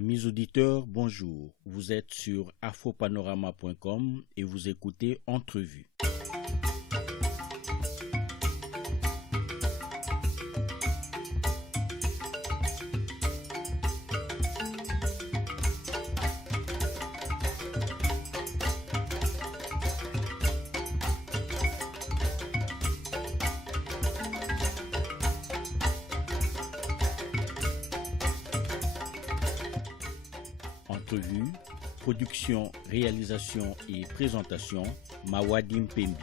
Amis auditeurs, bonjour. Vous êtes sur afopanorama.com et vous écoutez Entrevue. Entrevue, production, réalisation et présentation, Mawadi Mpembi.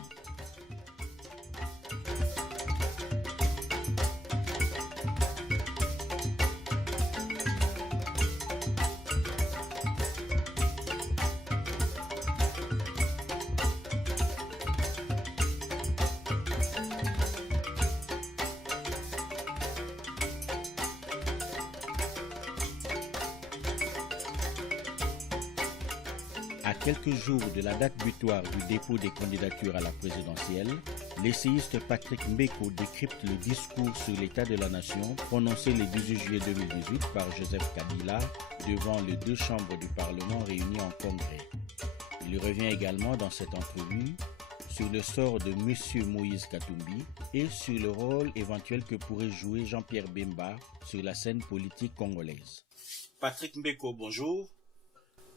À quelques jours de la date butoir du dépôt des candidatures à la présidentielle, l'essayiste Patrick Mbeko décrypte le discours sur l'état de la nation prononcé le 18 juillet 2018 par Joseph Kabila devant les deux chambres du Parlement réunies en congrès. Il revient également dans cette entrevue sur le sort de M. Moïse Katumbi et sur le rôle éventuel que pourrait jouer Jean-Pierre Bemba sur la scène politique congolaise. Patrick Mbeko, bonjour.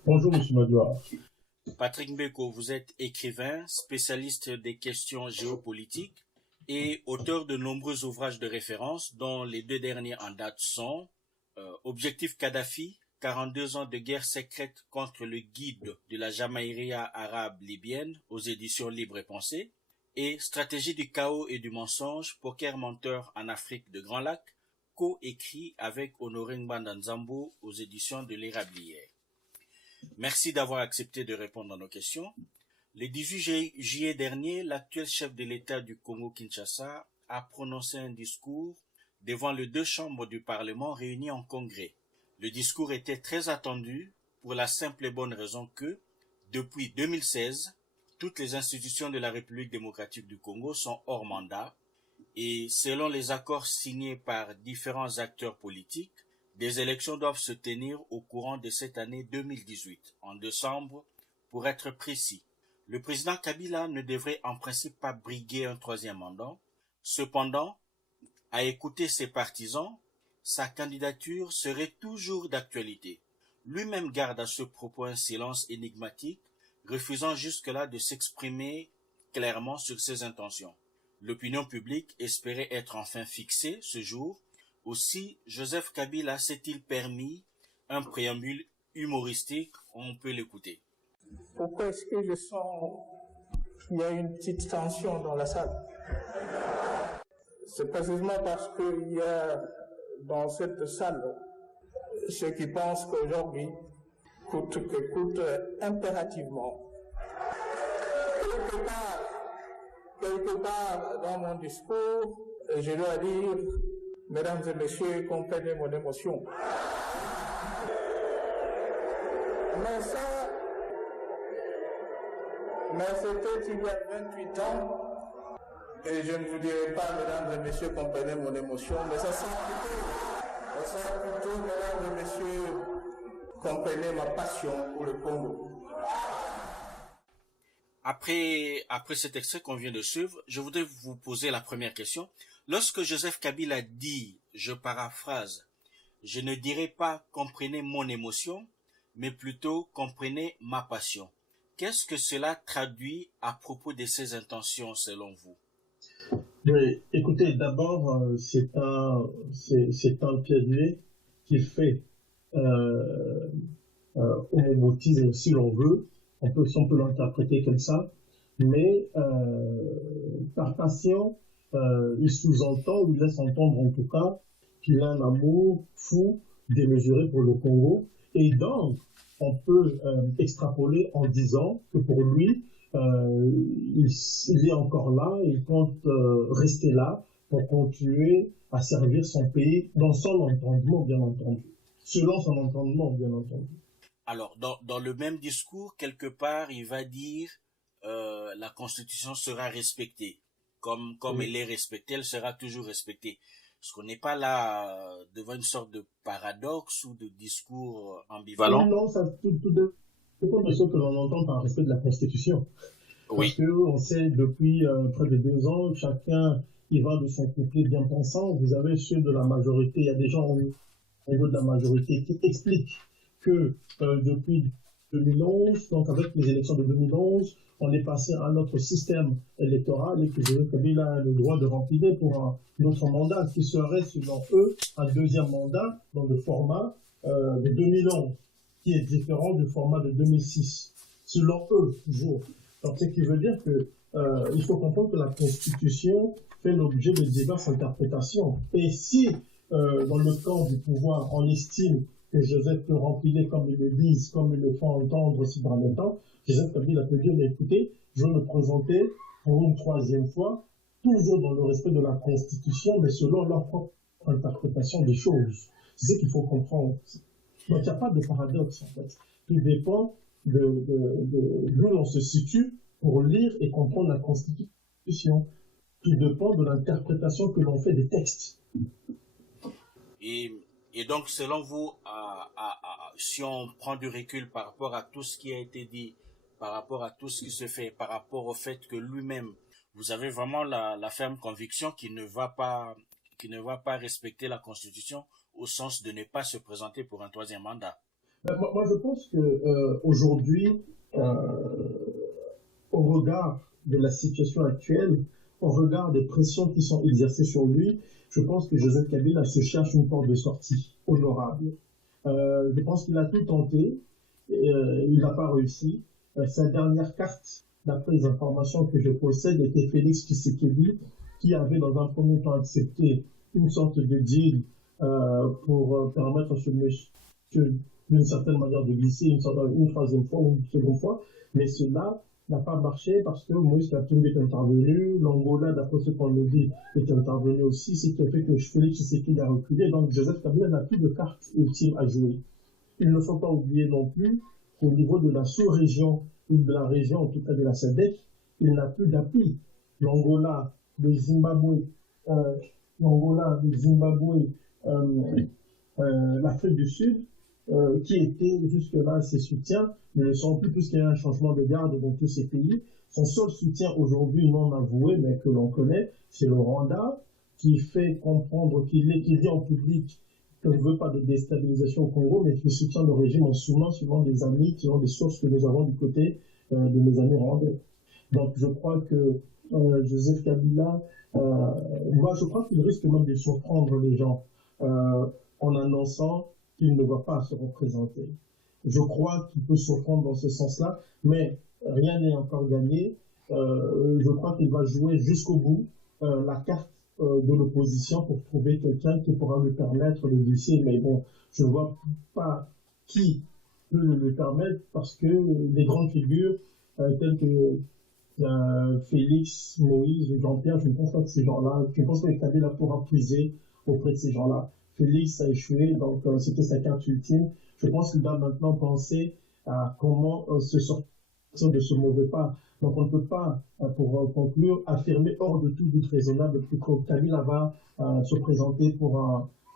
Bonjour, M. Madoua. Patrick Mbeko, vous êtes écrivain, spécialiste des questions géopolitiques et auteur de nombreux ouvrages de référence, dont les deux derniers en date sont Objectif Kadhafi, 42 ans de guerre secrète contre le guide de la Jamaïria arabe libyenne aux éditions Libre et Pensée, et Stratégie du chaos et du mensonge, poker menteur en Afrique de Grand Lac, co-écrit avec Honoré Ngbanda Nzambo aux éditions de l'Érablière. Merci d'avoir accepté de répondre à nos questions. Le 18 juillet dernier, l'actuel chef de l'État du Congo-Kinshasa a prononcé un discours devant les deux chambres du Parlement réunies en congrès. Le discours était très attendu pour la simple et bonne raison que, depuis 2016, toutes les institutions de la République démocratique du Congo sont hors mandat et, selon les accords signés par différents acteurs politiques, des élections doivent se tenir au courant de cette année 2018, en décembre pour être précis. Le président Kabila ne devrait en principe pas briguer un troisième mandat. Cependant, à écouter ses partisans, sa candidature serait toujours d'actualité. Lui-même garde à ce propos un silence énigmatique, refusant jusque-là de s'exprimer clairement sur ses intentions. L'opinion publique espérait être enfin fixée ce jour. Aussi, Joseph Kabila s'est-il permis un préambule humoristique? On peut l'écouter. Pourquoi est-ce que je sens qu'il y a une petite tension dans la salle? C'est précisément parce qu'il y a dans cette salle ceux qui pensent qu'aujourd'hui coûte que coûte impérativement. Quelque part dans mon discours, je dois dire: mesdames et messieurs, comprenez mon émotion. Mais c'était il y a 28 ans, et je ne vous dirai pas, mesdames et messieurs, comprenez mon émotion, mais ça sent plutôt, mesdames et messieurs, comprenez ma passion pour le Congo. Après cet extrait qu'on vient de suivre, je voudrais vous poser la première question. Lorsque Joseph Kabila dit, je paraphrase, je ne dirai pas comprenez mon émotion, mais plutôt comprenez ma passion. Qu'est-ce que cela traduit à propos de ses intentions selon vous? Oui, écoutez, d'abord, c'est un plaidoyer qui fait homomotisme si l'on veut, on peut l'interpréter comme ça, mais par passion, il sous-entend, il laisse entendre en tout cas qu'il a un amour fou, démesuré pour le Congo, et donc on peut extrapoler en disant que pour lui, il est encore là, il compte rester là pour continuer à servir son pays dans son entendement, bien entendu, selon son entendement, bien entendu. Alors, dans le même discours, quelque part, il va dire la Constitution sera respectée. Comme Oui. elle est respectée, elle sera toujours respectée. Est-ce qu'on n'est pas là devant une sorte de paradoxe ou de discours ambivalent? Non, ça tout dépend de ce que l'on entend par respect de la Constitution. Parce Oui, que on sait depuis près de 2 ans, chacun y va de son côté bien pensant. Vous avez ceux de la majorité, il y a des gens au niveau de la majorité qui expliquent que depuis 2011, donc avec les élections de 2011, on est passé à un autre système électoral et que Joseph Kabila a le droit de remplir pour un autre mandat qui serait, selon eux, un deuxième mandat dans le format de 2011, qui est différent du format de 2006, selon eux, toujours. Donc, ce qui veut dire que il faut comprendre que la Constitution fait l'objet de diverses interprétations. Et si, dans le camp du pouvoir, on estime que Joseph peut remplir comme ils le disent, comme ils le font entendre ces derniers temps, Joseph Kabila peut dire, mais écoutez, je veux me présenter pour une troisième fois, toujours dans le respect de la Constitution, mais selon leur propre interprétation des choses. C'est ce qu'il faut comprendre. Donc, il n'y a pas de paradoxe, en fait. Tout dépend d'où l'on se situe pour lire et comprendre la Constitution. Tout dépend de l'interprétation que l'on fait des textes. et donc selon vous, si on prend du recul par rapport à tout ce qui a été dit, par rapport à tout ce qui se fait, par rapport au fait que lui-même, vous avez vraiment la ferme conviction qu'il ne va pas respecter la Constitution au sens de ne pas se présenter pour un troisième mandat. Moi, je pense que aujourd'hui, au regard de la situation actuelle, au regard des pressions qui sont exercées sur lui, je pense que Joseph Kabila se cherche une porte de sortie honorable. Je pense qu'il a tout tenté, il n'a pas réussi. Sa dernière carte, d'après les informations que je possède, était Félix Tshisekedi, qui avait dans un premier temps accepté une sorte de deal pour permettre à ce monsieur d'une certaine manière de glisser une troisième fois ou une seconde fois, mais cela n'a pas marché parce que Moïse Katumbi est intervenu, l'Angola, d'après ce qu'on nous dit, est intervenu aussi, ce qui a fait que Félix Tshisekedi a reculé, donc Joseph Kabila n'a plus de carte ultime à jouer. Il ne faut pas oublier non plus qu'au niveau de la sous-région, ou de la région, en tout cas de la SADC, il n'a plus d'appui. L'Angola, le Zimbabwe, l'Afrique du Sud, qui étaient jusque-là ses soutiens, ne le sont plus puisqu'il y a un changement de garde dans tous ces pays. Son seul soutien aujourd'hui non avoué, mais que l'on connaît, c'est le Rwanda, qui fait comprendre qu'il dit en public qu'il ne veut pas de déstabilisation au Congo, mais qui soutient le régime en souvent des amis qui ont des sources que nous avons du côté de mes amis rwandais. Donc je crois que Joseph Kabila, moi je crois qu'il risque même de surprendre les gens en annonçant qu'il ne va pas se représenter. Je crois qu'il peut surprendre dans ce sens-là, mais rien n'est encore gagné. Je crois qu'il va jouer jusqu'au bout la carte de l'opposition pour trouver quelqu'un qui pourra lui permettre de glisser. Mais bon, je ne vois pas qui peut le permettre parce que des grandes figures telles que Félix, Moïse, Jean-Pierre, je ne pense pas que ces gens-là, je pense que Kabila pourra puiser auprès de ces gens-là. Félix a échoué, donc c'était sa carte ultime. Je pense qu'il doit maintenant penser à comment se sortir de ce mauvais pas. Donc on ne peut pas, pour conclure, affirmer hors de tout doute raisonnable que Kabila va se présenter pour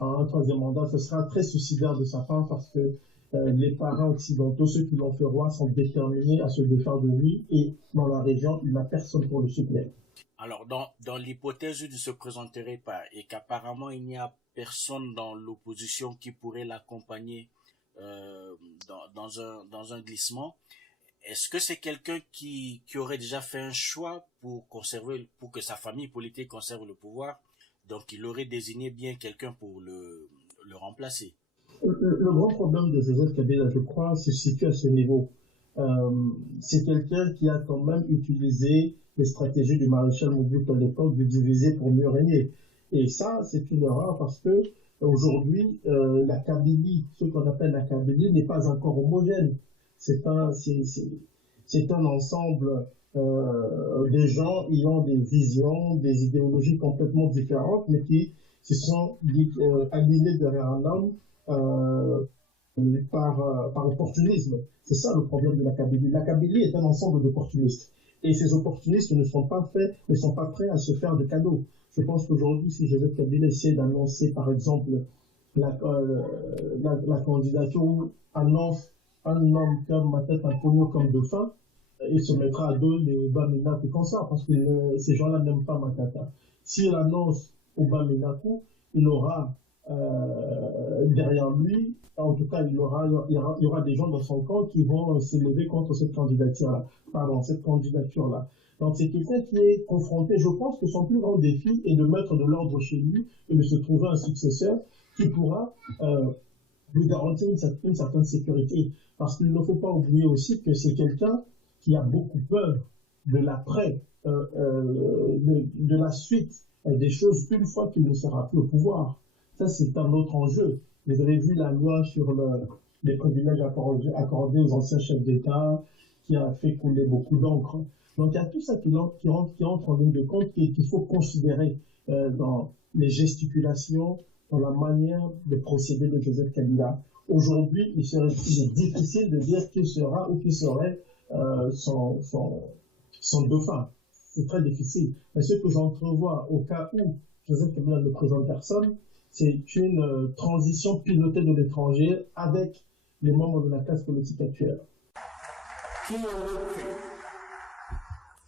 un troisième mandat. Ce sera très suicidaire de sa part parce que les parents occidentaux, ceux qui l'ont fait roi, sont déterminés à se défaire de lui et dans la région, il n'a personne pour le soutenir. Alors, dans l'hypothèse où il ne se présenterait pas et qu'apparemment il n'y a personne dans l'opposition qui pourrait l'accompagner dans un glissement, est-ce que c'est quelqu'un qui aurait déjà fait un choix pour que sa famille politique conserve le pouvoir, donc il aurait désigné bien quelqu'un pour le remplacer? Le grand problème de Joseph Kabila, je crois, se situe à ce niveau. C'est quelqu'un qui a quand même utilisé les stratégies du maréchal Mobutu à l'époque de diviser pour mieux régner. Et ça, c'est une erreur parce que aujourd'hui, la Kabylie, ce qu'on appelle la Kabylie, n'est pas encore homogène. C'est un ensemble de gens qui ont des visions, des idéologies complètement différentes, mais qui se sont alignés derrière un homme par opportunisme. C'est ça le problème de la Kabylie. La Kabylie est un ensemble d'opportunistes. Et ces opportunistes ne sont pas prêts à se faire de cadeaux. Je pense qu'aujourd'hui, si Joseph Kabila essaie d'annoncer, par exemple, la candidature ou annonce un homme comme Matata Ponyo comme dauphin, il se mettra à dos les Baminakou comme ça, parce que ces gens-là n'aiment pas Matata. S'il annonce au Baminakou, il aura derrière lui, en tout cas, il y aura des gens dans son camp qui vont se lever contre cette candidature-là. Donc c'est quelqu'un qui est confronté. Je pense que son plus grand défi est de mettre de l'ordre chez lui et de se trouver un successeur qui pourra lui garantir une certaine sécurité. Parce qu'il ne faut pas oublier aussi que c'est quelqu'un qui a beaucoup peur de l'après, de la suite des choses une fois qu'il ne sera plus au pouvoir. Ça, c'est un autre enjeu. Vous avez vu la loi sur les privilèges accordés aux anciens chefs d'État qui a fait couler beaucoup d'encre. Donc, il y a tout ça qui entre en ligne de compte qu'il faut considérer dans les gesticulations, dans la manière de procéder de Joseph Kabila. Aujourd'hui, il est difficile de dire qui sera ou qui serait son dauphin. C'est très difficile. Mais ce que j'entrevois au cas où Joseph Kabila ne présente personne, c'est une transition pilotée de l'étranger avec les membres de la classe politique actuelle.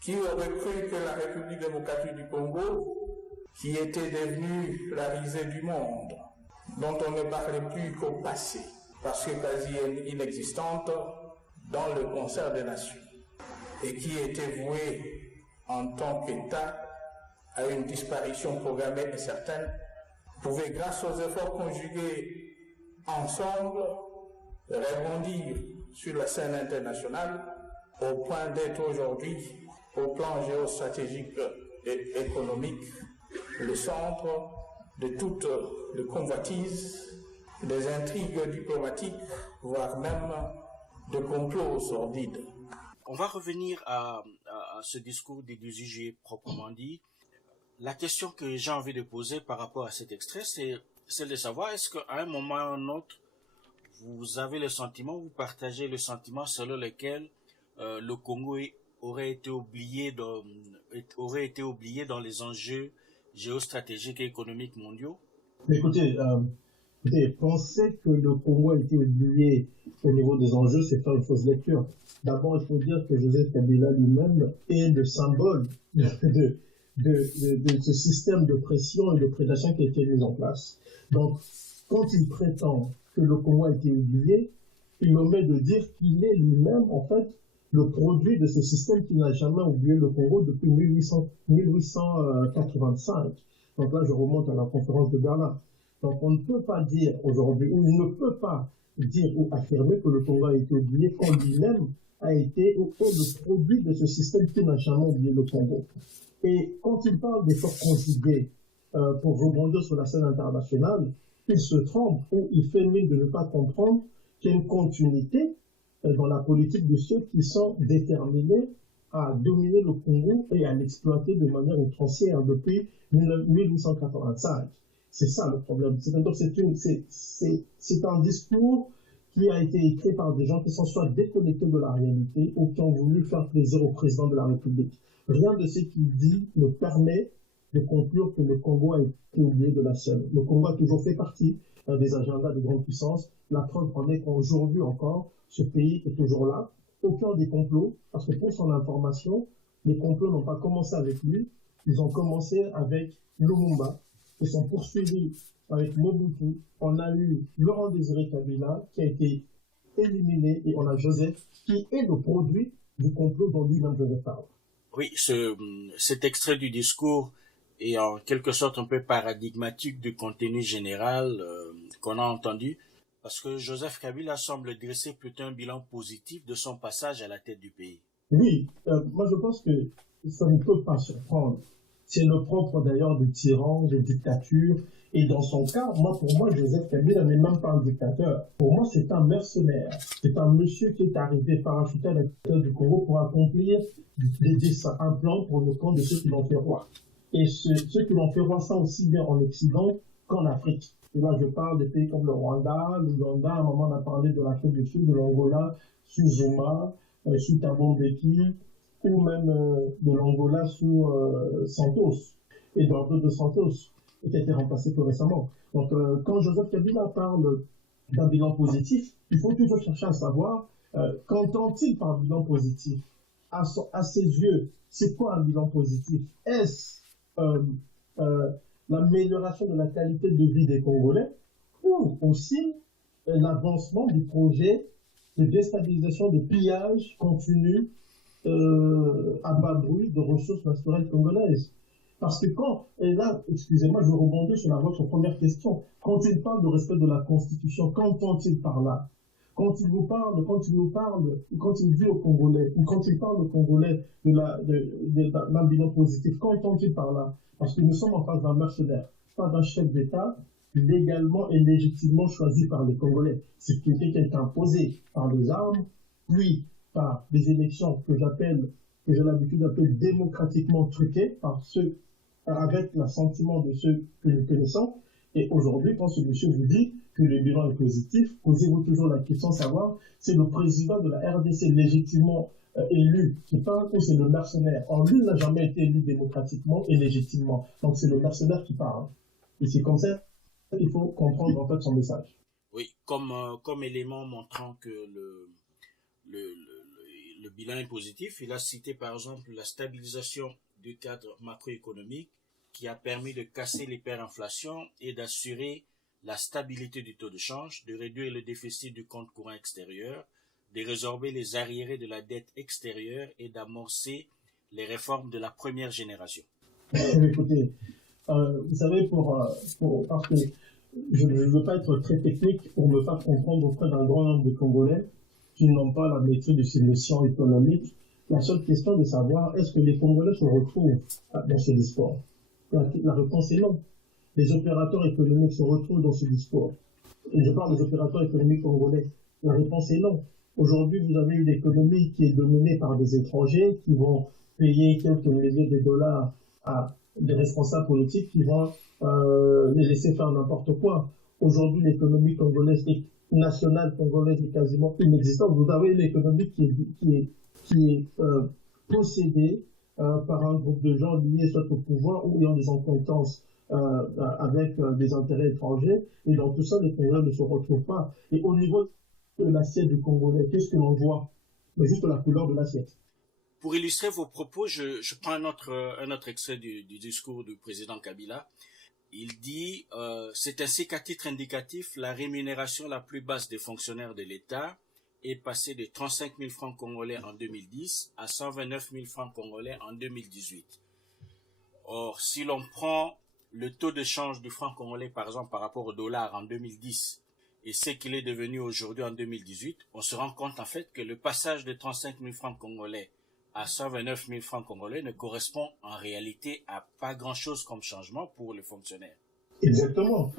Qui aurait cru que la République démocratique du Congo, qui était devenue la risée du monde, dont on ne parlait plus qu'au passé, parce que quasi inexistante dans le concert des nations, et qui était vouée en tant qu'État à une disparition programmée et certaine, pouvait, grâce aux efforts conjugués ensemble, rebondir sur la scène internationale au point d'être aujourd'hui, au plan géostratégique et économique, le centre de toutes les convoitises, des intrigues diplomatiques, voire même de complots sordides. On va revenir à ce discours des 18 juillet proprement dit. La question que j'ai envie de poser par rapport à cet extrait, c'est celle de savoir est-ce qu'à un moment ou à un autre, vous avez le sentiment, vous partagez le sentiment selon lequel le Congo aurait été oublié dans les enjeux géostratégiques et économiques mondiaux? Écoutez, penser que le Congo a été oublié au niveau des enjeux, c'est faire une fausse lecture. D'abord, il faut dire que Joseph Kabila lui-même est le symbole de ce système de pression et de prédation qui a été mis en place. Donc, quand il prétend que le Congo a été oublié, il omet de dire qu'il est lui-même, en fait, le produit de ce système qui n'a jamais oublié le Congo depuis 1885. Donc là, je remonte à la conférence de Berlin. Donc on ne peut pas dire aujourd'hui, ou il ne peut pas dire ou affirmer que le Congo a été oublié quand lui-même a été le produit de ce système qui n'a jamais oublié le Congo. Et quand il parle d'efforts conjugués pour rebondir sur la scène internationale, il se trompe ou il fait mine de ne pas comprendre qu'il y a une continuité dans la politique de ceux qui sont déterminés à dominer le Congo et à l'exploiter de manière outrancière depuis 1885. C'est ça le problème. C'est un discours qui a été écrit par des gens qui sont soit déconnectés de la réalité ou qui ont voulu faire plaisir au président de la République. Rien de ce qu'il dit ne permet de conclure que le Congo a été oublié de la scène. Le Congo a toujours fait partie des agendas de grandes puissances. La preuve en est qu'aujourd'hui encore, ce pays est toujours là. Aucun des complots, parce que pour son information, les complots n'ont pas commencé avec lui, ils ont commencé avec Lumumba, ils sont poursuivis avec Mobutu. On a eu Laurent Désiré Kabila qui a été éliminé et on a Joseph qui est le produit du complot dont lui-même je parle. Oui, cet extrait du discours est en quelque sorte un peu paradigmatique du contenu général qu'on a entendu, parce que Joseph Kabila semble dresser plutôt un bilan positif de son passage à la tête du pays. Oui, moi je pense que ça ne peut pas surprendre. C'est le propre d'ailleurs des tyrans, des dictatures. Et dans son cas, pour moi, Joseph Kabila n'est même pas un dictateur. Pour moi, c'est un mercenaire. C'est un monsieur qui est arrivé parachuté à la tête du Congo pour accomplir un plan pour le camp de ceux qui l'ont fait roi. Et ceux qui l'ont fait roi, ça aussi bien en Occident qu'en Afrique. Et là, je parle des pays comme le Rwanda, l'Ouganda, à un moment on a parlé de l'Afrique du Sud, de l'Angola, sous Zuma, sous Thabo Mbeki, ou même de l'Angola sous Santos. Eduardo dos Santos, qui a été remplacé tout récemment. Donc, quand Joseph Kabila parle d'un bilan positif, il faut toujours chercher à savoir qu'entend-il par bilan positif. À ses yeux, c'est quoi un bilan positif? Est-ce l'amélioration de la qualité de vie des Congolais ou aussi l'avancement du projet de déstabilisation, de pillage continu à bas bruit de ressources naturelles congolaises? Parce que et là, excusez-moi, je rebondis sur votre première question. Quand il parle de respect de la Constitution, qu'entend-il par là? Quand il nous parle, quand il dit aux Congolais, ou quand il parle aux Congolais d'un bilan positif, qu'entend-il par là? Parce que nous sommes en face d'un mercenaire, pas d'un chef d'État légalement et légitimement choisi par les Congolais. C'est quelqu'un qui est imposé par des armes, puis par des élections que j'ai l'habitude d'appeler démocratiquement truquées par ceux, avec l'assentiment de ceux que nous connaissons. Et aujourd'hui, quand ce monsieur vous dit que le bilan est positif, posez-vous toujours la question de savoir, c'est le président de la RDC légitimement élu qui parle ou c'est le mercenaire? Or, lui n'a jamais été élu démocratiquement et légitimement. Donc, c'est le mercenaire qui parle. Et c'est comme ça qu'il faut comprendre en fait son message. Oui, comme élément montrant que le bilan est positif, il a cité par exemple la stabilisation du cadre macroéconomique qui a permis de casser l'hyperinflation et d'assurer la stabilité du taux de change, de réduire le déficit du compte courant extérieur, de résorber les arriérés de la dette extérieure et d'amorcer les réformes de la première génération. Écoutez, vous savez, parce que je ne veux pas être très technique pour me faire comprendre auprès d'un grand nombre de Congolais qui n'ont pas la maîtrise de ces notions économiques, la seule question de savoir est-ce que les Congolais se retrouvent dans ce discours. La réponse est non. Les opérateurs économiques se retrouvent dans ce discours. Et je parle des opérateurs économiques congolais. La réponse est non. Aujourd'hui, vous avez une économie qui est dominée par des étrangers qui vont payer quelques milliers de dollars à des responsables politiques qui vont les laisser faire n'importe quoi. Aujourd'hui, l'économie congolaise nationale congolaise est quasiment inexistante. Vous avez une économie qui est possédée par un groupe de gens liés soit au pouvoir ou ayant des acquaintances avec des intérêts étrangers. Et dans tout ça, les Congolais ne se retrouvent pas. Et au niveau de l'assiette du Congolais, qu'est-ce que l'on voit? Mais juste la couleur de l'assiette. Pour illustrer vos propos, je prends un autre extrait du discours du président Kabila. Il dit c'est ainsi qu'à titre indicatif, la rémunération la plus basse des fonctionnaires de l'État est passée de 35 000 francs congolais en 2010 à 129 000 francs congolais en 2018. Or, si l'on prend le taux de change du franc congolais, par exemple, par rapport au dollar en 2010 et ce qu'il est devenu aujourd'hui en 2018, on se rend compte en fait que le passage de 35 000 francs congolais à 129 000 francs congolais ne correspond en réalité à pas grand-chose comme changement pour les fonctionnaires. Exactement.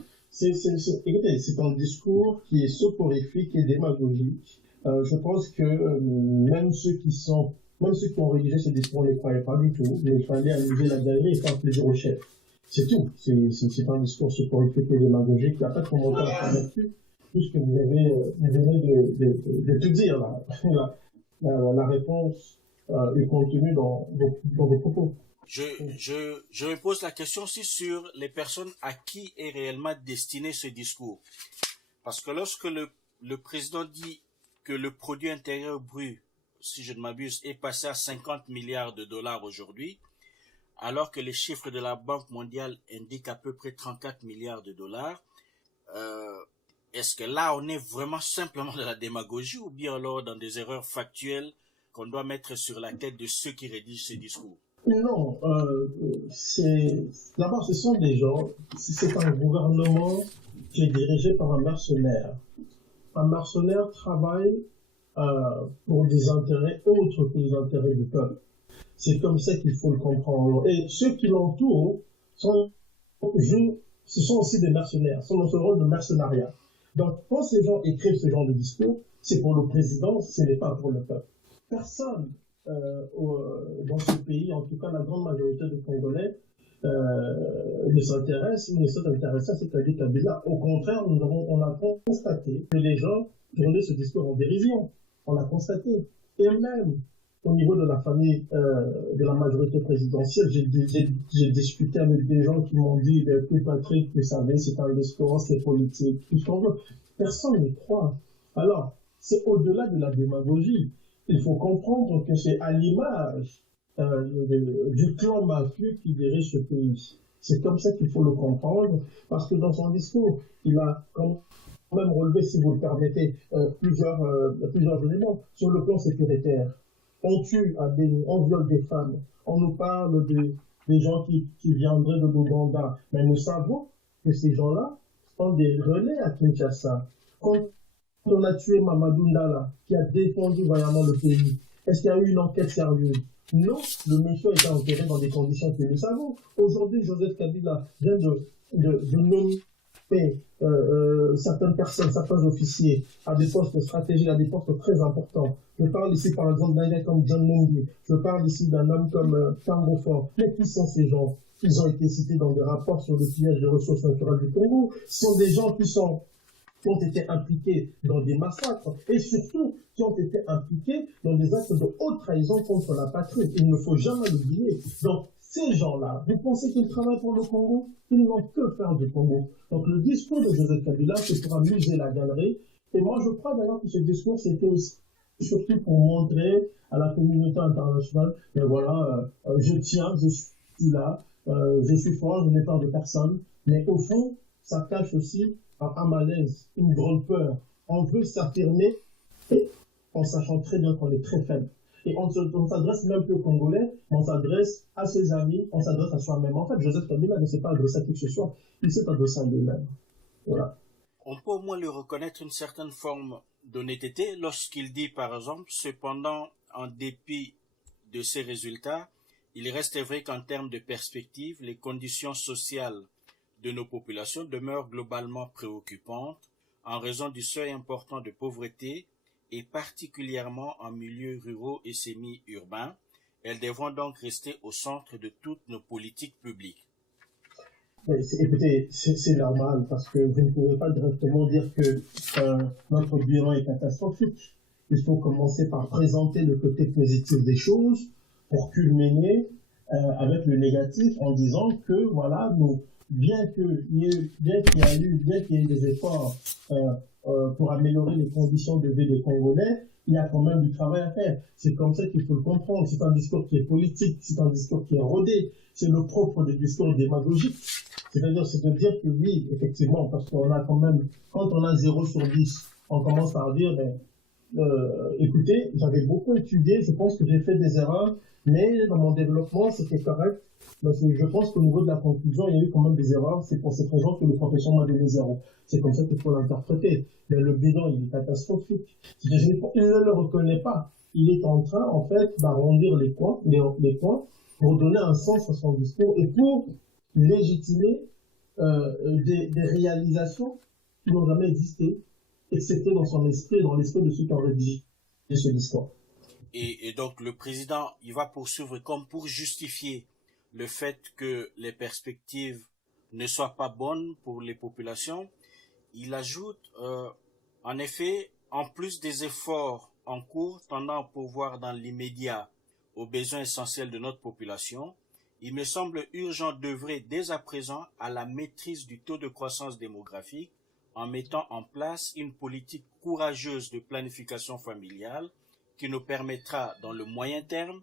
Écoutez, c'est un discours qui est soporifique et démagogique. Je pense que même ceux qui ont rédigé ce discours ne les croyaient pas du tout. Il fallait amuser la galerie et faire plaisir au chef. C'est tout. C'est un discours soporifique et démagogique. Il n'y a pas de commentaire à faire là-dessus, puisque vous venez de tout dire là. La réponse est contenue dans vos propos. Je me pose la question aussi sur les personnes à qui est réellement destiné ce discours. Parce que lorsque le président dit que le produit intérieur brut, si je ne m'abuse, est passé à 50 milliards de dollars aujourd'hui, alors que les chiffres de la Banque mondiale indiquent à peu près 34 milliards de dollars, est-ce que là on est vraiment simplement de la démagogie ou bien alors dans des erreurs factuelles qu'on doit mettre sur la tête de ceux qui rédigent ces discours? Non, d'abord ce sont des gens, c'est un gouvernement qui est dirigé par un mercenaire. Un mercenaire travaille pour des intérêts autres que les intérêts du peuple. C'est comme ça qu'il faut le comprendre. Et ceux qui l'entourent ce sont aussi des mercenaires, sont dans ce rôle de mercenariat. Donc quand ces gens écrivent ce genre de discours, c'est pour le président, ce n'est pas pour le peuple. Personne dans ce pays, en tout cas la grande majorité des Congolais, ne s'intéresse ou ne s'est intéressé à ce qu'a dit Kabila. Au contraire, on a constaté que les gens prenaient ce discours en dérision. On l'a constaté. Et même au niveau de la famille de la majorité présidentielle, j'ai discuté avec des gens qui m'ont dit, écoute Patrick, vous savez, c'est un discours, c'est politique. Personne n'y croit. Alors, c'est au-delà de la démagogie. Il faut comprendre que c'est à l'image du clan mafieux qui dirige ce pays. C'est comme ça qu'il faut le comprendre, parce que dans son discours, il a quand même relevé, si vous le permettez, plusieurs éléments sur le plan sécuritaire. On tue à Béni, on viole des femmes, on nous parle des gens qui viendraient de l'Ouganda, mais nous savons que ces gens-là sont des relais à Kinshasa. Quand on a tué Mamadou Ndala, qui a défendu vaillamment le pays, est-ce qu'il y a eu une enquête sérieuse? Non, le monsieur était enterré dans des conditions que nous savons. Aujourd'hui, Joseph Kabila vient de nommer certaines personnes, certains officiers à des postes stratégiques, à des postes très importants. Je parle ici par exemple d'un gars comme John Mumbi, je parle ici d'un homme comme Tango Fort. Mais qui sont ces gens? Ils ont été cités dans des rapports sur le pillage des ressources naturelles du Congo. Ce sont des gens qui ont été impliqués dans des massacres et surtout qui ont été impliqués dans des actes de haute trahison contre la patrie. Il ne faut jamais l'oublier. Donc, ces gens-là, vous pensez qu'ils travaillent pour le Congo? Ils n'ont que faire du Congo. Donc, le discours de Joseph Kabila, c'est pour amuser la galerie. Et moi, je crois d'ailleurs que ce discours, c'était aussi surtout pour montrer à la communauté internationale, mais voilà, je tiens, je suis là, je suis fort, je n'ai peur de personne. Mais au fond, ça cache aussi un malaise, une grande peur. On veut s'affirmer en sachant très bien qu'on est très faible. Et on s'adresse même plus aux Congolais, on s'adresse à ses amis, on s'adresse à soi-même. En fait, Joseph Kabila ne s'est pas adressé à qui que ce soit, il s'est adressé à lui-même. Voilà. On peut au moins lui reconnaître une certaine forme d'honnêteté lorsqu'il dit, par exemple, cependant, en dépit de ces résultats, il reste vrai qu'en termes de perspective, les conditions sociales de nos populations demeurent globalement préoccupantes en raison du seuil important de pauvreté et particulièrement en milieux ruraux et semi-urbains. Elles devront donc rester au centre de toutes nos politiques publiques. Écoutez, c'est normal parce que vous ne pouvez pas directement dire que notre bilan est catastrophique. Il faut commencer par présenter le côté positif des choses pour culminer avec le négatif en disant que voilà, bien qu'il y ait eu des efforts pour améliorer les conditions de vie des Congolais, il y a quand même du travail à faire. C'est comme ça qu'il faut le comprendre. C'est un discours qui est politique, c'est un discours qui est rodé. C'est le propre des discours démagogiques. C'est-à-dire que oui, effectivement, parce qu'on a quand même, quand on a 0 sur 10, on commence par dire, écoutez, j'avais beaucoup étudié, je pense que j'ai fait des erreurs, mais dans mon développement, c'était correct. Parce que je pense qu'au niveau de la conclusion, il y a eu quand même des erreurs. C'est pour cette raison que le professeur m'a donné 0. C'est comme ça qu'il faut l'interpréter. Mais le bilan, il est catastrophique. Il ne le reconnaît pas. Il est en train, en fait, d'arrondir les points pour donner un sens à son discours et pour légitimer des réalisations qui n'ont jamais existé, excepté dans son esprit, dans l'esprit de ceux qui ont rédigé ce discours. Et donc, le président, il va poursuivre comme pour justifier le fait que les perspectives ne soient pas bonnes pour les populations. Il ajoute, en effet, en plus des efforts en cours tendant à pourvoir dans l'immédiat aux besoins essentiels de notre population, il me semble urgent d'œuvrer dès à présent à la maîtrise du taux de croissance démographique en mettant en place une politique courageuse de planification familiale qui nous permettra, dans le moyen terme,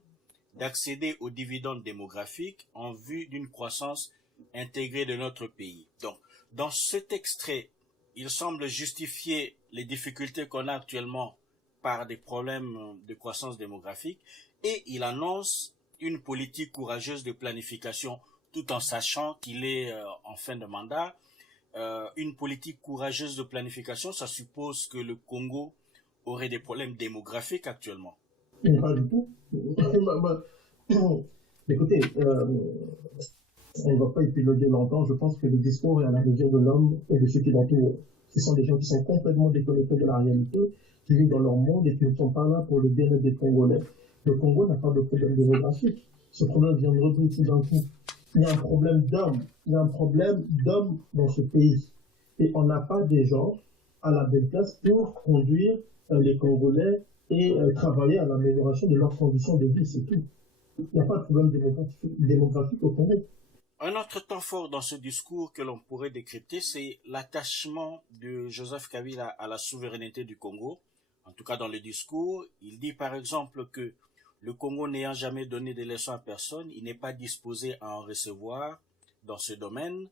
d'accéder aux dividendes démographiques en vue d'une croissance intégrée de notre pays. Donc, dans cet extrait, il semble justifier les difficultés qu'on a actuellement par des problèmes de croissance démographique et il annonce une politique courageuse de planification tout en sachant qu'il est en fin de mandat. Une politique courageuse de planification, ça suppose que le Congo aurait des problèmes démographiques actuellement. Pas du tout. Écoutez, on ne va pas épiloguer longtemps. Je pense que le discours est à la mesure de l'homme et de ceux qui l'entourent. Ce sont des gens qui sont complètement déconnectés de la réalité, qui vivent dans leur monde et qui ne sont pas là pour le bien-être des Congolais. Le Congo n'a pas de problème démographique. Ce problème vient de retour tout d'un coup. Il y a un problème d'hommes. Il y a un problème d'hommes dans ce pays. Et on n'a pas des gens à la belle place pour conduire les Congolais et travailler à l'amélioration de leurs conditions de vie, c'est tout. Il n'y a pas de problème démographique au Congo. Un autre temps fort dans ce discours que l'on pourrait décrypter, c'est l'attachement de Joseph Kabila à la souveraineté du Congo. En tout cas, dans le discours, il dit par exemple que le Congo n'ayant jamais donné de leçons à personne, il n'est pas disposé à en recevoir dans ce domaine.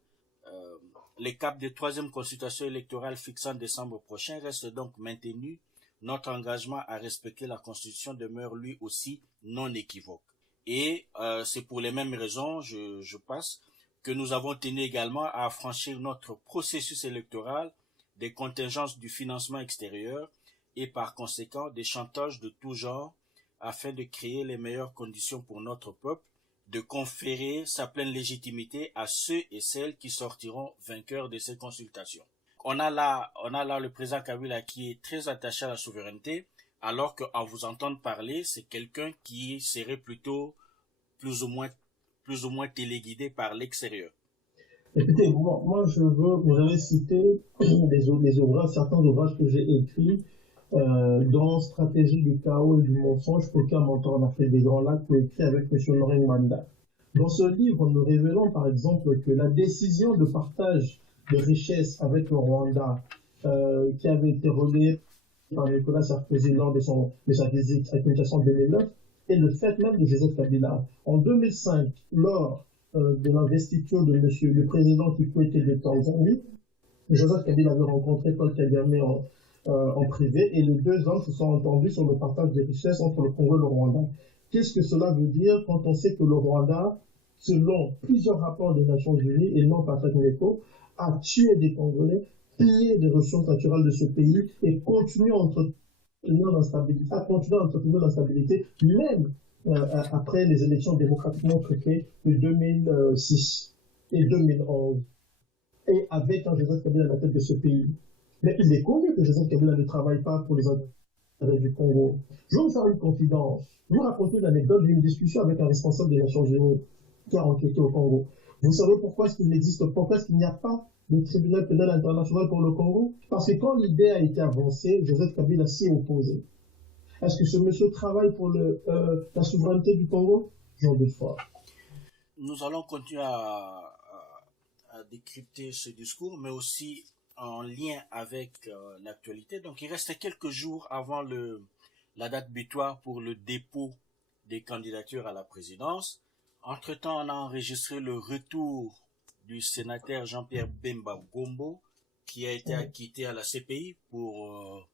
Les caps de troisième consultation électorale fixée en décembre prochain restent donc maintenus. Notre engagement à respecter la Constitution demeure lui aussi non équivoque. Et c'est pour les mêmes raisons, je passe, que nous avons tenu également à affranchir notre processus électoral des contingences du financement extérieur et par conséquent des chantages de tout genre afin de créer les meilleures conditions pour notre peuple, de conférer sa pleine légitimité à ceux et celles qui sortiront vainqueurs de ces consultations. On a là le président Kabila qui est très attaché à la souveraineté, alors qu'à vous entendre parler, c'est quelqu'un qui serait plutôt plus ou moins téléguidé par l'extérieur. Écoutez, moi vous avez cité certains ouvrages que j'ai écrits dans Stratégie du chaos et du mensonge pour qu'un mentor en Afrique des Grands Lacs, écrit avec M. Laurent Manda. Dans ce livre, nous révélons par exemple que la décision de partage de richesses avec le Rwanda, qui avait été relayée par Nicolas Sarkozy lors de sa visite à Kinshasa en 2009, et le fait même de Joseph Kabila. En 2005, lors de l'investiture de le président qui était de Tanzanie, Joseph Kabila avait rencontré Paul Kagame en privé, et les deux hommes se sont entendus sur le partage des richesses entre le Congo et le Rwanda. Qu'est-ce que cela veut dire quand on sait que le Rwanda, selon plusieurs rapports des Nations Unies et non Patrick Neko, a tué des Congolais, pillé des ressources naturelles de ce pays et continue à entretenir l'instabilité, même après les élections démocratiquement truquées de 2006 et 2011, et avec un Joseph Kabila à la tête de ce pays. Mais il est connu que Joseph Kabila ne travaille pas pour les intérêts du Congo. Je vais vous faire une confidence. Je vais vous raconter l'anecdote d'une discussion avec un responsable des Nations Unies qui a enquêté au Congo. Vous savez pourquoi est-ce qu'il n'existe pas, pourquoi est-ce qu'il n'y a pas de tribunal pénal international pour le Congo? Parce que quand l'idée a été avancée, Joseph Kabila s'y est opposé. Est-ce que ce monsieur travaille pour la souveraineté du Congo? J'en doute fort. Nous allons continuer à décrypter ce discours, mais aussi en lien avec l'actualité. Donc, il reste quelques jours avant la date butoir pour le dépôt des candidatures à la présidence. Entre-temps, on a enregistré le retour du sénateur Jean-Pierre Bemba Gombo, qui a été acquitté à la CPI pour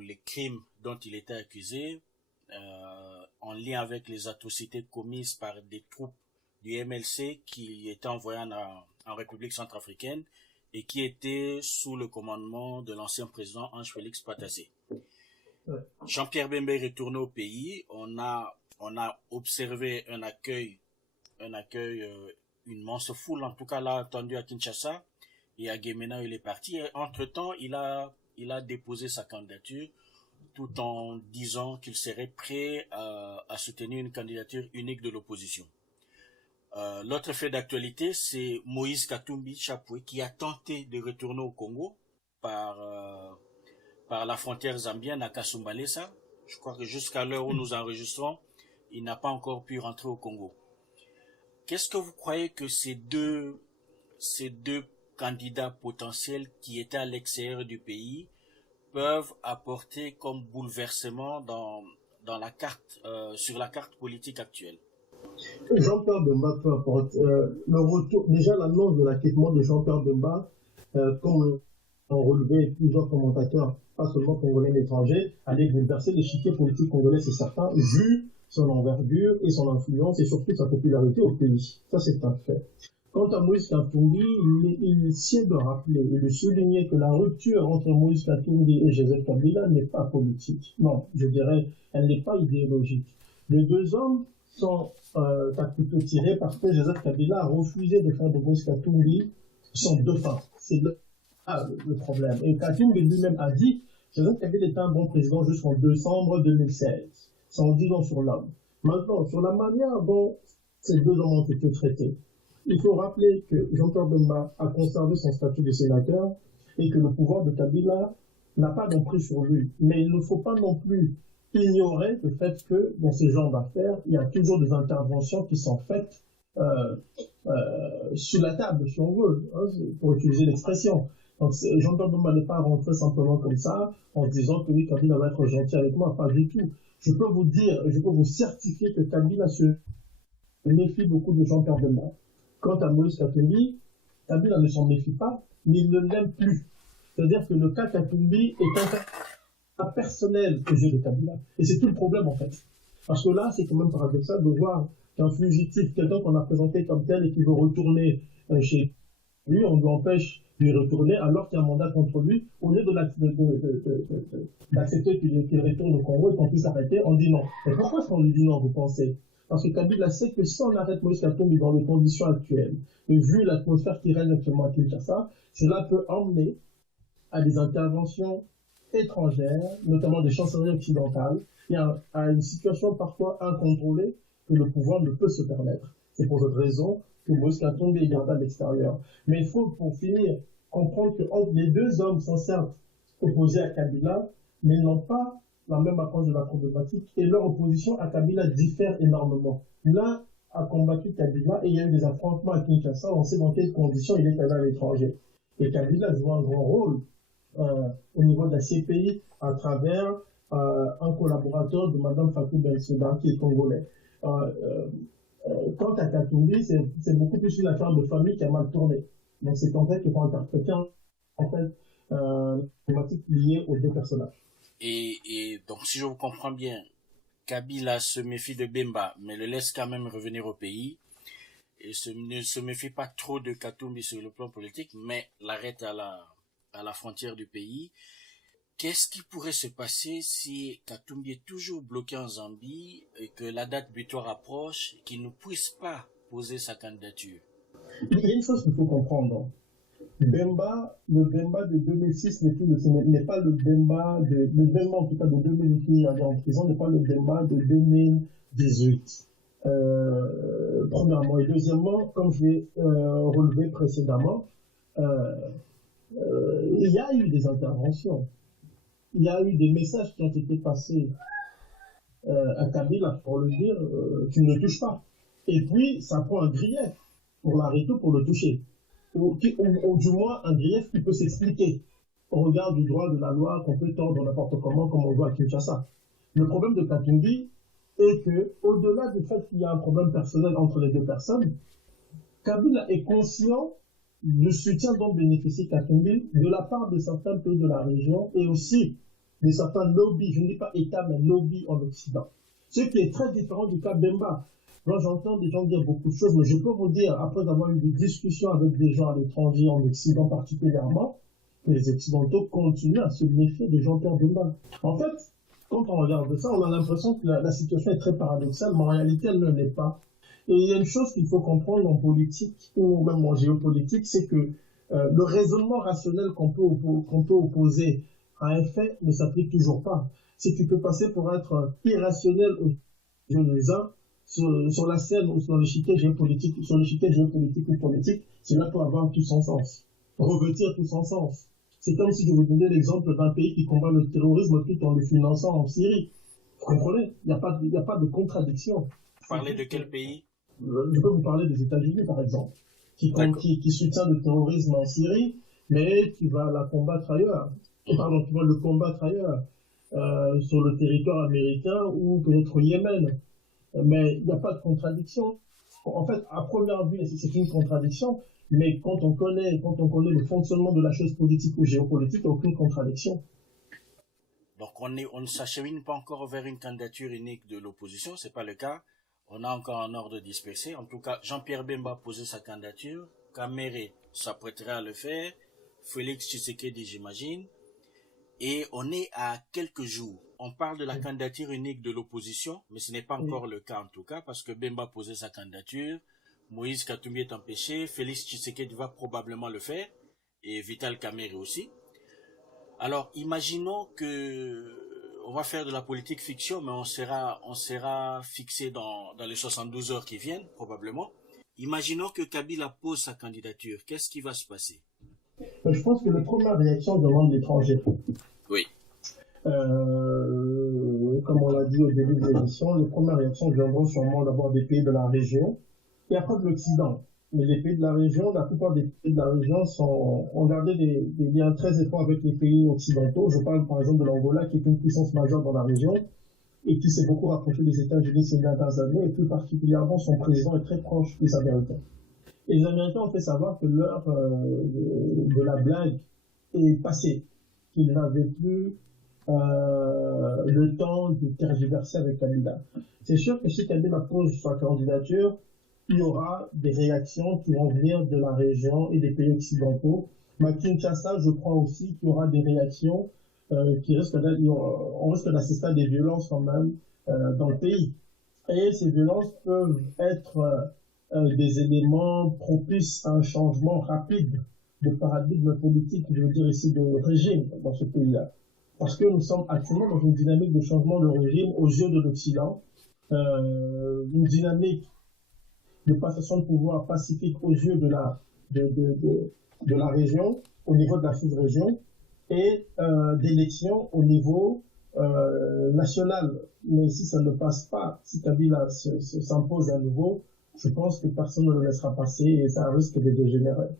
les crimes dont il était accusé, en lien avec les atrocités commises par des troupes du MLC qui étaient envoyées en République centrafricaine et qui étaient sous le commandement de l'ancien président Ange Félix Patassé. Jean-Pierre Bemba est retourné au pays. On a observé un accueil, une immense foule, en tout cas l'a attendu à Kinshasa et à Guémena il est parti. Et entre-temps, il a déposé sa candidature tout en disant qu'il serait prêt à soutenir une candidature unique de l'opposition. L'autre fait d'actualité, c'est Moïse Katumbi Chapwe qui a tenté de retourner au Congo par la frontière zambienne à Kasumbalesa. Je crois que jusqu'à l'heure où nous enregistrons, il n'a pas encore pu rentrer au Congo. Qu'est-ce que vous croyez que ces deux candidats potentiels qui étaient à l'extérieur du pays peuvent apporter comme bouleversement sur la carte politique actuelle? Jean-Pierre Bemba peut apporter le retour. Déjà, l'annonce de l'acquittement de Jean-Pierre Bemba, comme ont relevé plusieurs commentateurs, pas seulement congolais mais étrangers, allait bouleverser l'échiquier politique congolais, c'est certain, vu son envergure et son influence et surtout sa popularité au pays. Ça, c'est un fait. Quant à Moïse Katumbi, il tient de rappeler et de souligner que la rupture entre Moïse Katumbi et Joseph Kabila n'est pas politique. Non, je dirais, elle n'est pas idéologique. Les deux hommes sont à couteau tiré parce que Joseph Kabila a refusé de faire de Moïse Katumbi son dauphin. C'est le problème. Et Katumbi lui-même a dit Joseph Kabila était un bon président jusqu'en décembre 2016. Ça en dit long sur l'homme. Maintenant, sur la manière dont ces deux hommes ont été traités, il faut rappeler que Jean-Pierre Bemba a conservé son statut de sénateur et que le pouvoir de Kabila n'a pas d'emprise sur lui. Mais il ne faut pas non plus ignorer le fait que dans ces genres d'affaires, il y a toujours des interventions qui sont faites sur la table, si on veut, hein, pour utiliser l'expression. Donc, Jean-Pierre Bemba n'est pas rentré simplement comme ça, en se disant que oui, Kabila va être gentil avec moi, pas du tout. Je peux vous dire, je peux vous certifier que Kabila se méfie beaucoup de Jean-Pierre Bemba. Quant à Moïse Katumbi, Kabila ne s'en méfie pas, mais il ne l'aime plus. C'est-à-dire que le cas Katumbi est un cas personnel aux yeux de Kabila. Et c'est tout le problème, en fait. Parce que là, c'est quand même paradoxal de voir qu'un fugitif, quelqu'un qu'on a présenté comme tel et qui veut retourner chez lui, on lui empêche de lui retourner alors qu'il y a un mandat contre lui. Au lieu d'accepter qu'il retourne au Congo et qu'on puisse arrêter, on dit non. Mais pourquoi est-ce qu'on lui dit non, vous pensez? Parce que Kabila sait que si on arrête Moïse Katumbi dans les conditions actuelles, et vu l'atmosphère qui règne actuellement à Kinshasa, cela peut emmener à des interventions étrangères, notamment des chancelleries occidentales, et à une situation parfois incontrôlée que le pouvoir ne peut se permettre. C'est pour cette raison que Moïse Katumbi est gardé à l'extérieur. Mais il faut, pour finir, comprendre que les deux hommes sont certes opposés à Kabila, mais ils n'ont pas la même approche de la problématique, et leur opposition à Kabila diffère énormément. L'un a combattu Kabila, et il y a eu des affrontements à Kinshasa, on sait dans quelles conditions il est allé à l'étranger. Et Kabila joue un grand rôle au niveau de la CPI à travers un collaborateur de Mme Fatou Bensouda, qui est congolais. Quant à Katumbi, c'est beaucoup plus une affaire de famille qui a mal tourné. Donc c'est en fait qu'il faut interpréter en fait la thématique liée aux deux personnages. Et donc si je vous comprends bien, Kabila se méfie de Bemba, mais le laisse quand même revenir au pays, et ne se méfie pas trop de Katumbi sur le plan politique, mais l'arrête à la frontière du pays. Qu'est-ce qui pourrait se passer si Katumbi est toujours bloqué en Zambie et que la date butoir approche et qu'il ne puisse pas poser sa candidature? Il y a une chose qu'il faut comprendre. Bemba, le Bemba de 2006 n'est pas le Bemba en tout cas de 2008 qui est allé en prison, n'est pas le Bemba de 2018. Premièrement. Et deuxièmement, comme je l'ai relevé précédemment, il y a eu des interventions. Il y a eu des messages qui ont été passés à Kabila pour le dire tu ne le touches pas. Et puis, ça prend un grief pour l'arrêter, pour le toucher. Ou du moins, un grief qui peut s'expliquer au regard du droit de la loi qu'on peut tordre n'importe comment, comme on voit à Kinshasa. Le problème de Katumbi est que, au-delà du fait qu'il y a un problème personnel entre les deux personnes, Kabila est conscient du soutien dont bénéficie Katumbi de la part de certains pays de la région et aussi de certains lobbies, je ne dis pas État, mais lobbies en Occident. Ce qui est très différent du cas Bemba. Moi, j'entends des gens dire beaucoup de choses, mais je peux vous dire, après avoir eu des discussions avec des gens à l'étranger, en Occident particulièrement, que les Occidentaux continuent à se méfier de Jean-Pierre Bemba. En fait, quand on regarde ça, on a l'impression que la situation est très paradoxale, mais en réalité, elle ne l'est pas. Et il y a une chose qu'il faut comprendre en politique, ou même en géopolitique, c'est que le raisonnement rationnel qu'on peut opposer à un fait ne s'applique toujours pas. Ce qui peut passer pour être irrationnel aux yeux des uns, sur la scène ou sur l'échiquier géopolitique ou politique, cela peut avoir tout son sens, revêtir tout son sens. C'est comme si je vous donnais l'exemple d'un pays qui combat le terrorisme tout en le finançant en Syrie. Vous comprenez? Il n'y a pas de contradiction. Vous parlez de quel pays? Je peux vous parler des États-Unis, par exemple, qui soutient le terrorisme en Syrie, mais qui va le combattre ailleurs, sur le territoire américain ou peut-être au Yémen. Mais il n'y a pas de contradiction. En fait, à première vue, c'est une contradiction, mais quand on connaît le fonctionnement de la chose politique ou géopolitique, il n'y a aucune contradiction. Donc on ne s'achemine pas encore vers une candidature unique de l'opposition, c'est pas le cas. On a encore un ordre dispersé. En tout cas, Jean-Pierre Bemba a posé sa candidature. Kamere s'apprêterait à le faire. Félix Tshisekedi, j'imagine. Et on est à quelques jours. On parle de la candidature unique de l'opposition, mais ce n'est pas encore le cas en tout cas, parce que Bemba a posé sa candidature. Moïse Katumbi est empêché. Félix Tshisekedi va probablement le faire. Et Vital Kamerhe aussi. Alors, imaginons que on va faire de la politique fiction, mais on sera fixé dans les 72 heures qui viennent, probablement. Imaginons que Kabila pose sa candidature. Qu'est-ce qui va se passer? Je pense que la première réaction demande l'étranger. Comme on l'a dit au début de l'émission, les premières réactions viendront sûrement d'abord des pays de la région et après de l'Occident. Mais les pays de la région, la plupart des pays de la région ont gardé des liens très étroits avec les pays occidentaux. Je parle par exemple de l'Angola, qui est une puissance majeure dans la région et qui s'est beaucoup rapproché des États-Unis ces dernières années, et plus particulièrement son président est très proche des Américains. Et les Américains ont fait savoir que l'heure de la blague est passée, qu'ils n'avaient plus le temps de tergiverser avec Kabila. C'est sûr que si Kabila pose sa candidature, il y aura des réactions qui vont venir de la région et des pays occidentaux. Mais à Kinshasa, je crois aussi qu'il y aura des réactions qui risquent d'être, on risque d'assister à des violences quand même dans le pays. Et ces violences peuvent être des éléments propices à un changement rapide de paradigme politique, je veux dire ici de régime dans ce pays-là. Parce que nous sommes actuellement dans une dynamique de changement de régime aux yeux de l'Occident, une dynamique de passation de pouvoir pacifique aux yeux de la région, au niveau de la sous-région, et d'élections au niveau national. Mais si ça ne passe pas, si Kabila s'impose à nouveau, je pense que personne ne le laissera passer et ça risque de dégénérer.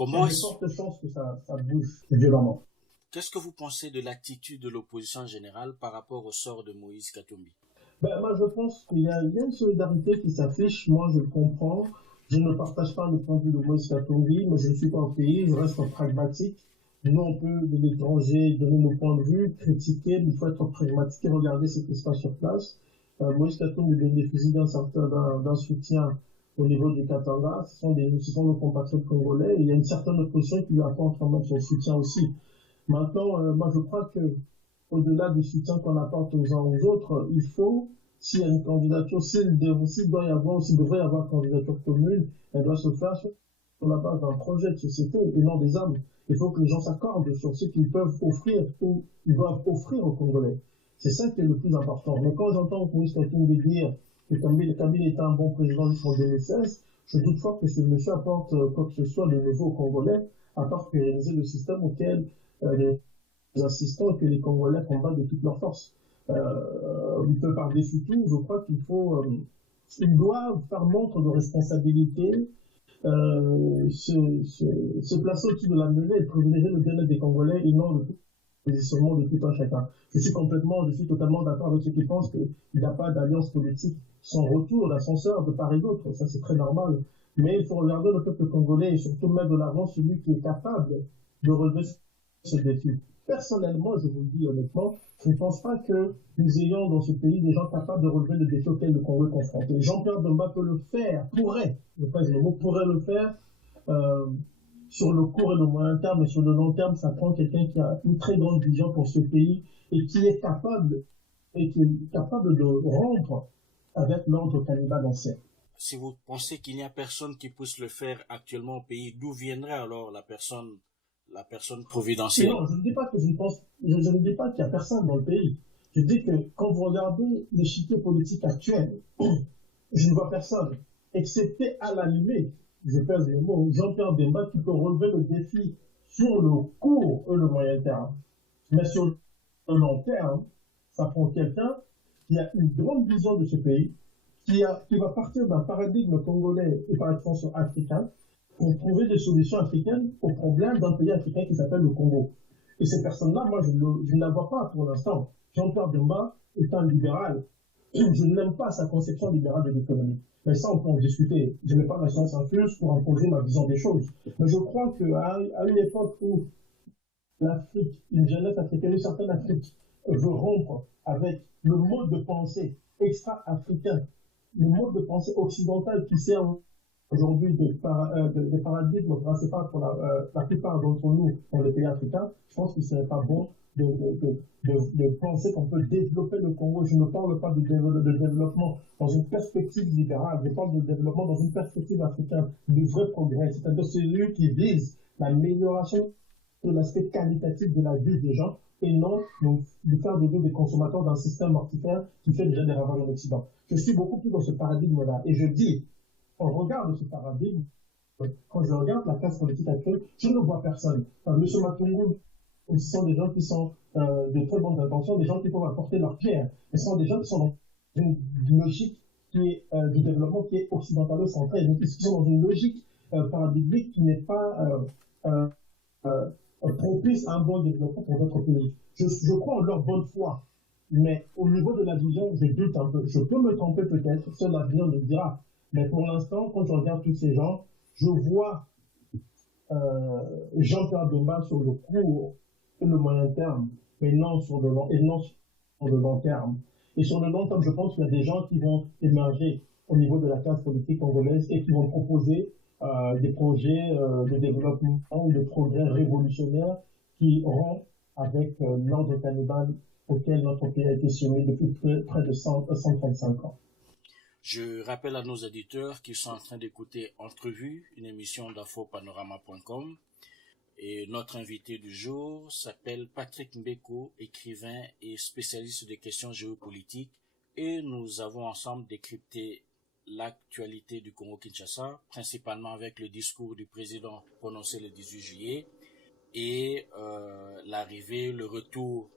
Il y a de fortes chances que ça bouge violemment. Qu'est-ce que vous pensez de l'attitude de l'opposition générale par rapport au sort de Moïse Katumbi? Moi, je pense qu'il y a une solidarité qui s'affiche. Moi, je le comprends. Je ne partage pas le point de vue de Moïse Katumbi, mais je ne suis pas au pays. Je reste pragmatique. Nous, on peut, de l'étranger, donner nos points de vue, critiquer, mais il faut être pragmatique et regarder ce qui se passe sur place. Moïse Katumbi bénéficie d'un soutien au niveau du Katanga. Ce sont nos compatriotes congolais. Et il y a une certaine opposition qui lui apporte quand même son soutien aussi. Maintenant, moi, je crois que au-delà du soutien qu'on apporte aux uns aux autres, il faut, s'il y a une candidature, s'il devrait y avoir candidature commune, elle doit se faire sur la base d'un projet de société et non des armes. Il faut que les gens s'accordent sur ce qu'ils peuvent offrir ou ils doivent offrir aux Congolais. C'est ça qui est le plus important. Mais quand j'entends Moïse Katumbi dire que Kabila était un bon président en 2016, je doute fort que ce monsieur apporte quoi que ce soit de nouveau aux Congolais, à part pérenniser le système auquel les assistants et que les Congolais combattent de toutes leurs forces. On peut parler surtout, je crois qu'il faut, ils doivent faire montre de responsabilité, se placer au-dessus de la mêlée et privilégier le bien-être des Congolais et non le positionnement de tout un chacun. Je suis totalement d'accord avec ceux qui pensent qu'il n'y a pas d'alliance politique sans retour d'ascenseur de part et d'autre. Ça, c'est très normal. Mais il faut regarder le peuple congolais et surtout mettre de l'avant celui qui est capable de relever ce défi. Personnellement, je vous le dis honnêtement, je ne pense pas que nous ayons dans ce pays des gens capables de relever le défi auquel le Congo est confronté. Jean-Pierre Bemba peut le faire, pourrait le faire sur le court et le moyen terme, mais sur le long terme, ça prend quelqu'un qui a une très grande vision pour ce pays et qui est capable de rompre avec l'ordre cannibale ancien. Si vous pensez qu'il n'y a personne qui puisse le faire actuellement au pays, d'où viendrait alors la personne providentielle? Non, je ne dis pas que je ne dis pas qu'il n'y a personne dans le pays. Je dis que quand vous regardez l'échiquier politique actuel, je ne vois personne, excepté à la limite, je pèse le mot, Jean-Pierre Bemba qui peut relever le défi sur le court et le moyen terme. Mais sur le long terme, ça prend quelqu'un qui a une grande vision de ce pays, qui va partir d'un paradigme congolais et par extension africain, pour trouver des solutions africaines aux problèmes d'un pays africain qui s'appelle le Congo. Et ces personnes-là, moi, je ne la vois pas pour l'instant. Jean-Pierre Bemba est un libéral. Je n'aime pas sa conception libérale de l'économie. Mais ça, on peut en discuter. Je n'ai pas la science infuse pour imposer ma vision des choses. Mais je crois qu'à une époque où l'Afrique, une jeunesse africaine, une certaine Afrique, veut rompre avec le mode de pensée extra-africain, le mode de pensée occidental qui sert aujourd'hui des paradigmes principaux pour la plupart d'entre nous dans les pays africains, je pense qu'il ne serait pas bon de penser qu'on peut développer le Congo. Je ne parle pas de développement dans une perspective libérale, je parle de développement dans une perspective africaine, du vrai progrès, c'est-à-dire celui qui vise l'amélioration de l'aspect qualitatif de la vie des gens et non de faire de nous des consommateurs d'un système mortifère qui fait déjà des ravages en Occident. Je suis beaucoup plus dans ce paradigme-là et je dis, on regarde ce paradigme, quand je regarde la classe politique actuelle, je ne vois personne. M. Matungu ce sont des gens qui sont de très bonnes intentions, des gens qui peuvent apporter leur pierre. Ce sont des gens qui sont dans une logique qui est du développement qui est occidentalo-centré, donc ils sont dans une logique paradigmique qui n'est pas propice à un bon développement pour notre pays. Je crois en leur bonne foi, mais au niveau de la vision, je doute un peu. Je peux me tromper peut-être, seul l'avenir nous le dira. Mais pour l'instant, quand je regarde tous ces gens, je vois Jean-Pierre Bemba sur le court et le moyen terme, et non sur le long terme. Et sur le long terme, je pense qu'il y a des gens qui vont émerger au niveau de la classe politique congolaise et qui vont proposer des projets de développement ou de progrès révolutionnaires qui auront avec l'ordre cannibale auquel notre pays a été soumis depuis près de 135 ans. Je rappelle à nos auditeurs qui sont en train d'écouter Entrevue, une émission d'infopanorama.com. Et notre invité du jour s'appelle Patrick Mbeko, écrivain et spécialiste des questions géopolitiques. Et nous avons ensemble décrypté l'actualité du Congo-Kinshasa, principalement avec le discours du président prononcé le 18 juillet et l'arrivée, le retour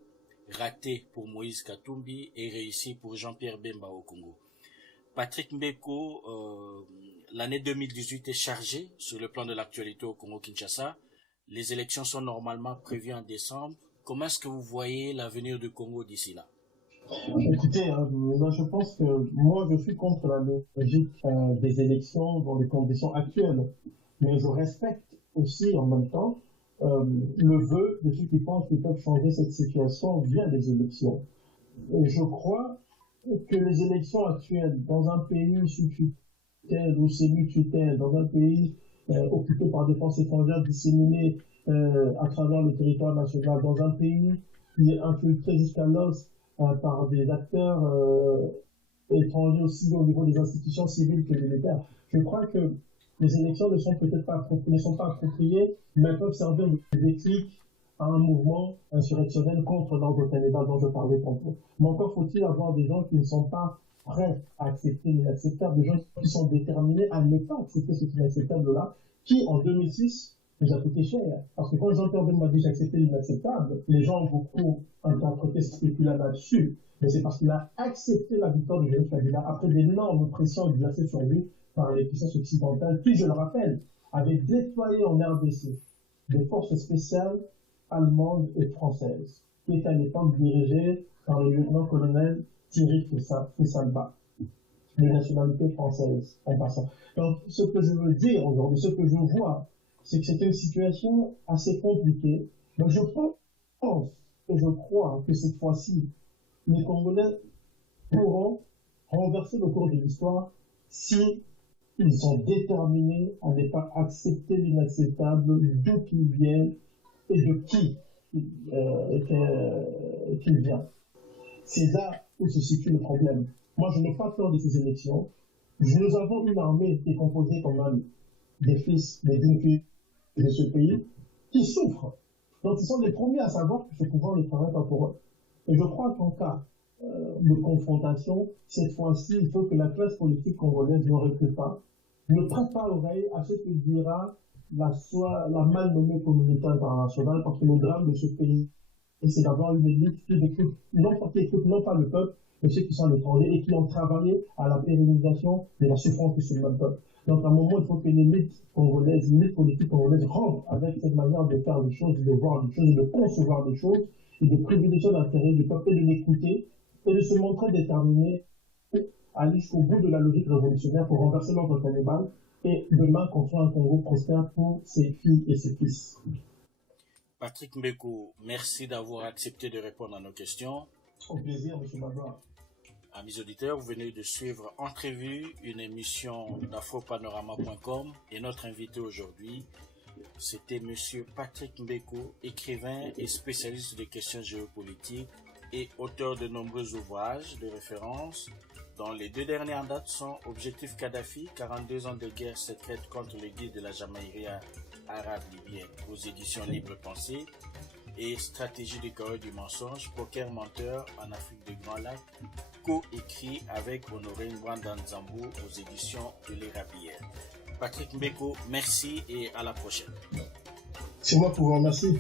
raté pour Moïse Katumbi et réussi pour Jean-Pierre Bemba au Congo. Patrick Mbeko, l'année 2018 est chargée sur le plan de l'actualité au Congo-Kinshasa. Les élections sont normalement prévues en décembre. Comment est-ce que vous voyez l'avenir du Congo d'ici là? Écoutez, je pense que moi je suis contre la logique des élections dans les conditions actuelles. Mais je respecte aussi en même temps le vœu de ceux qui pensent qu'ils peuvent changer cette situation via des élections. Et je crois que les élections actuelles dans un pays sous tutelle ou semi-tutelle, dans un pays occupé par des forces étrangères disséminées à travers le territoire national, dans un pays qui est infiltré jusqu'à l'os par des acteurs étrangers aussi au niveau des institutions civiles que militaires. Je crois que les élections ne sont peut-être pas appropriées, mais peuvent servir de déclic à un mouvement insurrectionnel contre l'ordre cannibale dont je parlais tantôt. Mais encore faut-il avoir des gens qui ne sont pas prêts à accepter l'inacceptable, des gens qui sont déterminés à ne pas accepter cet inacceptable-là, qui en 2006 nous a coûté cher. Parce que quand Jean-Pierre Bemba dit j'acceptais l'inacceptable, les gens ont beaucoup interprété, spéculé là-dessus. Mais c'est parce qu'il a accepté la victoire de Joseph Kabila après d'énormes pressions exercées sur lui par les puissances occidentales, qui, je le rappelle, avaient déployé en RDC des forces spéciales allemandes et françaises, qui étaient à l'époque dirigées par le lieutenant-colonel Thierry Fussalba, de nationalité française, en passant. Donc, ce que je veux dire aujourd'hui, ce que je vois, c'est que c'est une situation assez compliquée. Mais je pense et je crois que cette fois-ci, les Congolais pourront renverser le cours de l'histoire si ils sont déterminés à ne pas accepter l'inacceptable d'où qu'il vienne et de qui qu'il vient. C'est là où se situe le problème. Moi, je n'ai pas peur de ces élections. Nous avons une armée qui est composée quand même des fils, des dignes de ce pays, qui souffrent. Donc, ils sont les premiers à savoir que ce pouvoir ne travaille pas pour eux. Et je crois qu'en cas de confrontation, cette fois-ci, il faut que la classe politique congolaise ne recule pas, ne prête pas l'oreille à ce que dira la mal nommée communauté internationale, parce que le drame de ce pays, c'est d'avoir une élite qui écoute non pas le peuple, mais ceux qui sont à l'étranger et qui ont travaillé à la pérennisation de la souffrance de ce même peuple. Donc à un moment, il faut que l'élite congolaise, l'élite politique congolaise rentre avec cette manière de faire les choses, de voir les choses, et de concevoir les choses, et de privilégier l'intérêt du peuple et de l'écouter, et de se montrer déterminé à aller jusqu'au bout de la logique révolutionnaire pour renverser l'ordre cannibale et demain construire un Congo prospère pour ses filles et ses fils. Patrick Mbeko, merci d'avoir accepté de répondre à nos questions. Au plaisir, M. Magloire. Amis auditeurs, vous venez de suivre Entrevue, une émission d'infopanorama.com, et notre invité aujourd'hui, c'était M. Patrick Mbeko, écrivain et spécialiste des questions géopolitiques et auteur de nombreux ouvrages de référence, dont les deux derniers en date sont Objectif Kadhafi, 42 ans de guerre secrète contre les guides de la Jamaïria arabe libyenne aux éditions Libre Pensée, et Stratégie du chaos du mensonge, Poker menteur en Afrique du Grand Lac, co-écrit avec Honoré Mbrandanzambo aux éditions de l'Érablière. Patrick Mbeko, merci et à la prochaine. C'est moi pour vous remercier.